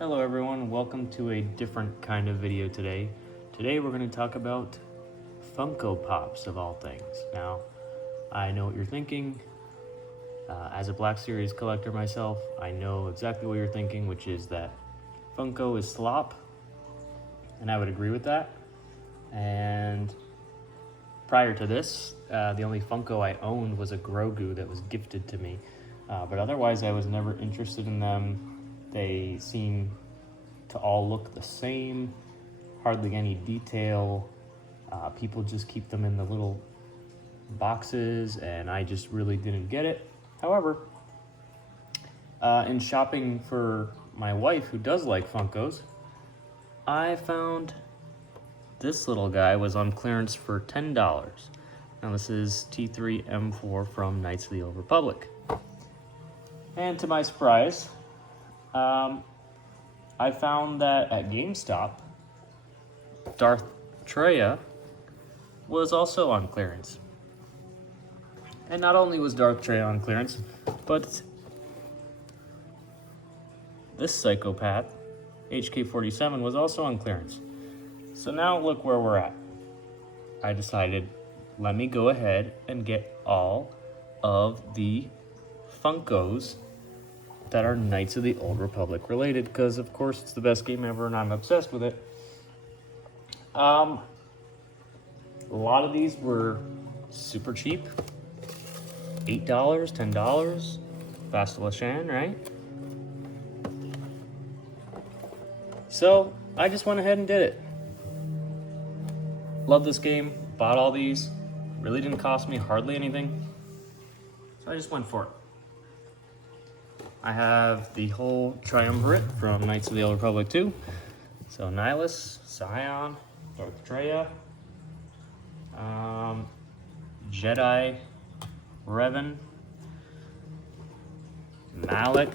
Hello everyone, welcome to a different kind of video today. Today we're going to talk about Funko Pops of all things. Now, I know what you're thinking. As a Black Series collector myself, I know exactly what you're thinking, which is that Funko is slop, and I would agree with that. And prior to this, the only Funko I owned was a Grogu that was gifted to me. But otherwise, I was never interested in them. They seem to all look the same, hardly any detail. People just keep them in the little boxes, and I just really didn't get it. However, in shopping for my wife, who does like Funkos, I found this little guy was on clearance for $10. Now this is T3M4 from Knights of the Old Republic. And to my surprise, I found that at GameStop, Darth Treya was also on clearance. And not only was Darth Treya on clearance, but this psychopath, HK-47, was also on clearance. So now look where we're at. I decided, let me go ahead and get all of the Funkos that are Knights of the Old Republic related, because of course it's the best game ever and I'm obsessed with it. A lot of these were super cheap. $8, $10, Bastila Shan, right? So I just went ahead and did it. Love this game, bought all these. Really didn't cost me hardly anything. So I just went for it. I have the whole triumvirate from Knights of the Old Republic 2. So Nihilus, Scion, Darth Treya, Jedi, Revan, Malik,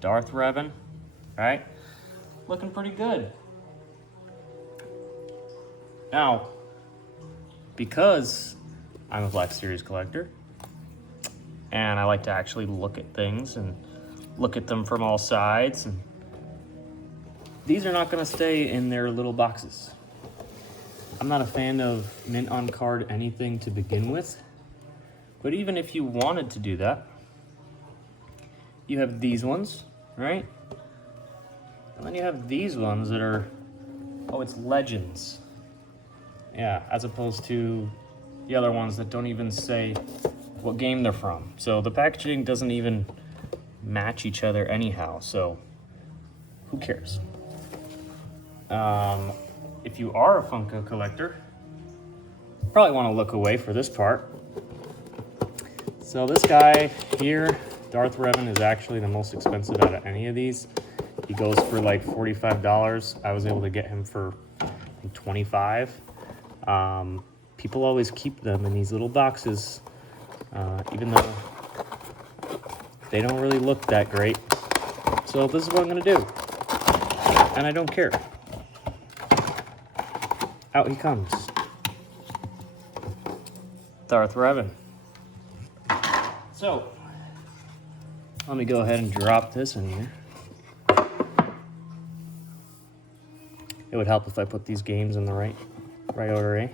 Darth Revan, right? Looking pretty good. Now, because I'm a Black Series collector, and I like to actually look at things and look at them from all sides, and these are not going to stay in their little boxes. I'm not a fan of mint on card anything to begin with, but even if you wanted to do that, you have these ones, right? And then you have these ones that are, oh, it's Legends. Yeah, as opposed to the other ones that don't even say what game they're from. So the packaging doesn't even match each other anyhow, so who cares? If you are a Funko collector, you probably want to look away for this part. So this guy here, Darth Revan, is actually the most expensive out of any of these. He goes for like $45. I was able to get him for like $25. People always keep them in these little boxes, even though they don't really look that great. So this is what I'm gonna do. And I don't care. Out he comes. Darth Revan. So, let me go ahead and drop this in here. It would help if I put these games in the right order, eh?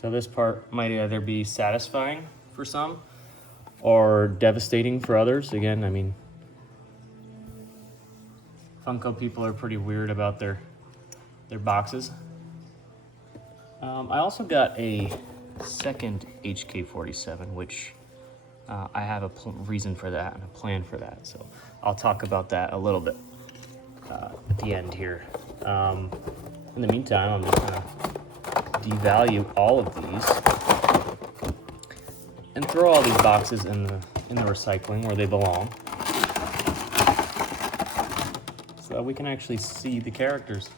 So this part might either be satisfying for some or devastating for others. Again, I mean, Funko people are pretty weird about their boxes. I also got a second HK-47, which I have a reason for that and a plan for that. So I'll talk about that a little bit at the end here. In the meantime, I'm just gonna devalue all of these and throw all these boxes in the recycling where they belong, so that we can actually see the characters.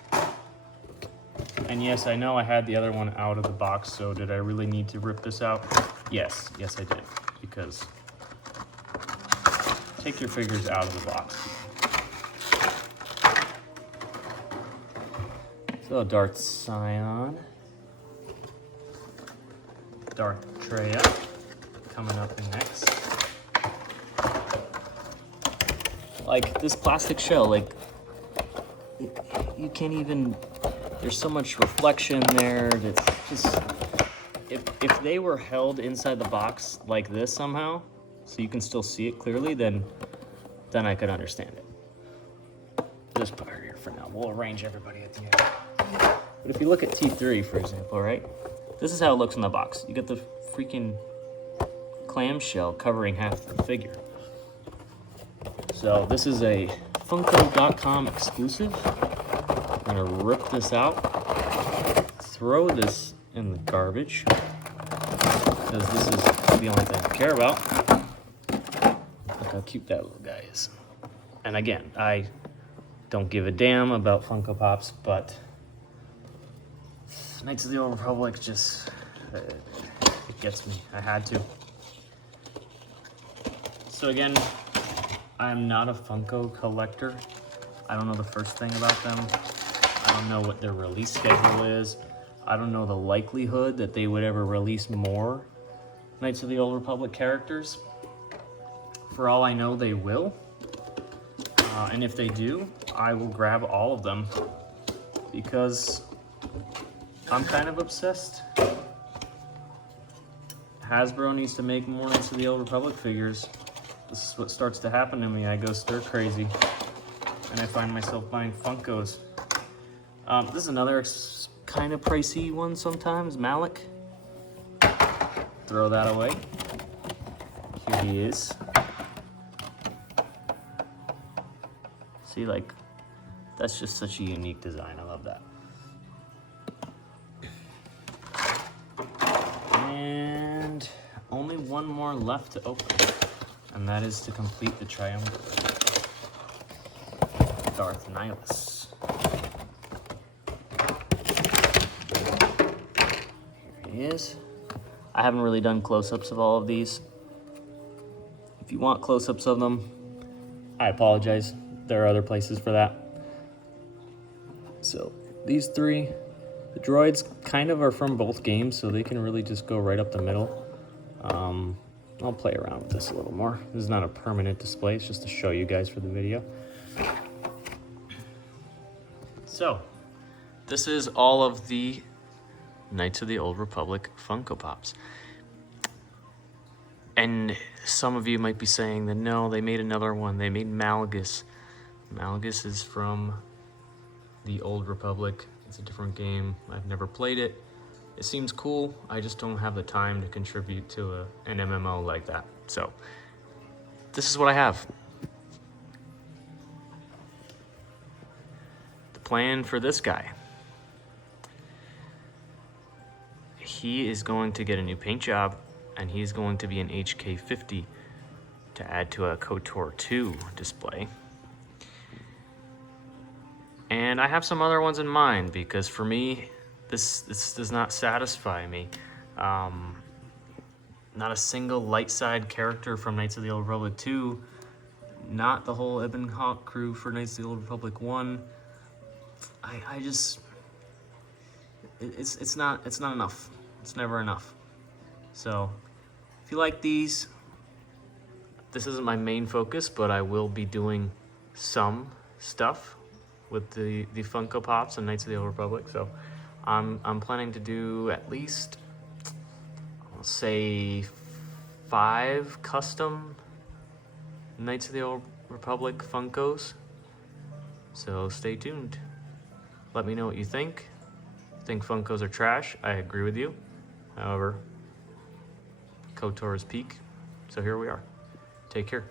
And yes, I know I had the other one out of the box, so did I really need to rip this out? Yes I did, because take your figures out of the box. So Darth Scion, Darth Treya, coming up next. Like this plastic shell, like you can't even, there's so much reflection there that's just, if they were held inside the box like this somehow, so you can still see it clearly, then I could understand it. This part here for now, we'll arrange everybody at the end. But if you look at T3, for example, right? This is how it looks in the box. You get the freaking clamshell covering half the figure. So this is a Funko.com exclusive. I'm gonna rip this out, throw this in the garbage, because this is the only thing I care about. Look how cute that little guy is. And again, I don't give a damn about Funko Pops, but Knights of the Old Republic just, it gets me. I had to. So again, I'm not a Funko collector. I don't know the first thing about them. I don't know what their release schedule is. I don't know the likelihood that they would ever release more Knights of the Old Republic characters. For all I know, they will. And if they do, I will grab all of them because I'm kind of obsessed. Hasbro needs to make more Knights of the Old Republic figures. This is what starts to happen to me. I go stir crazy and I find myself buying Funkos. This is another kind of pricey one sometimes, Malik. Throw that away. Here he is. See, like, that's just such a unique design. I love that. And only one more left to open, and that is to complete the triumvirate. Darth Nihilus. Here he is. I haven't really done close-ups of all of these. If you want close-ups of them, I apologize. There are other places for that. So these three, the droids kind of are from both games, so they can really just go right up the middle. I'll play around with this a little more. This is not a permanent display, it's just to show you guys for the video. So, this is all of the Knights of the Old Republic Funko Pops. And some of you might be saying that no, they made another one. They made Malgus. Malgus is from the Old Republic. It's a different game. I've never played it. It seems cool. I just don't have the time to contribute to an MMO like that. So, this is what I have. The plan for this guy. He is going to get a new paint job, and he's going to be an HK50 to add to a KOTOR 2 display. And I have some other ones in mind, because for me, this does not satisfy me. Not a single light side character from Knights of the Old Republic 2, not the whole Ebon Hawk crew for Knights of the Old Republic 1. I just, it's not enough. It's never enough. So, if you like these, this isn't my main focus, but I will be doing some stuff with the Funko Pops and Knights of the Old Republic. So I'm planning to do at least, I'll say, 5 custom Knights of the Old Republic Funkos. So stay tuned. Let me know what you think. Think Funkos are trash? I agree with you. However, KOTOR is peak. So here we are. Take care.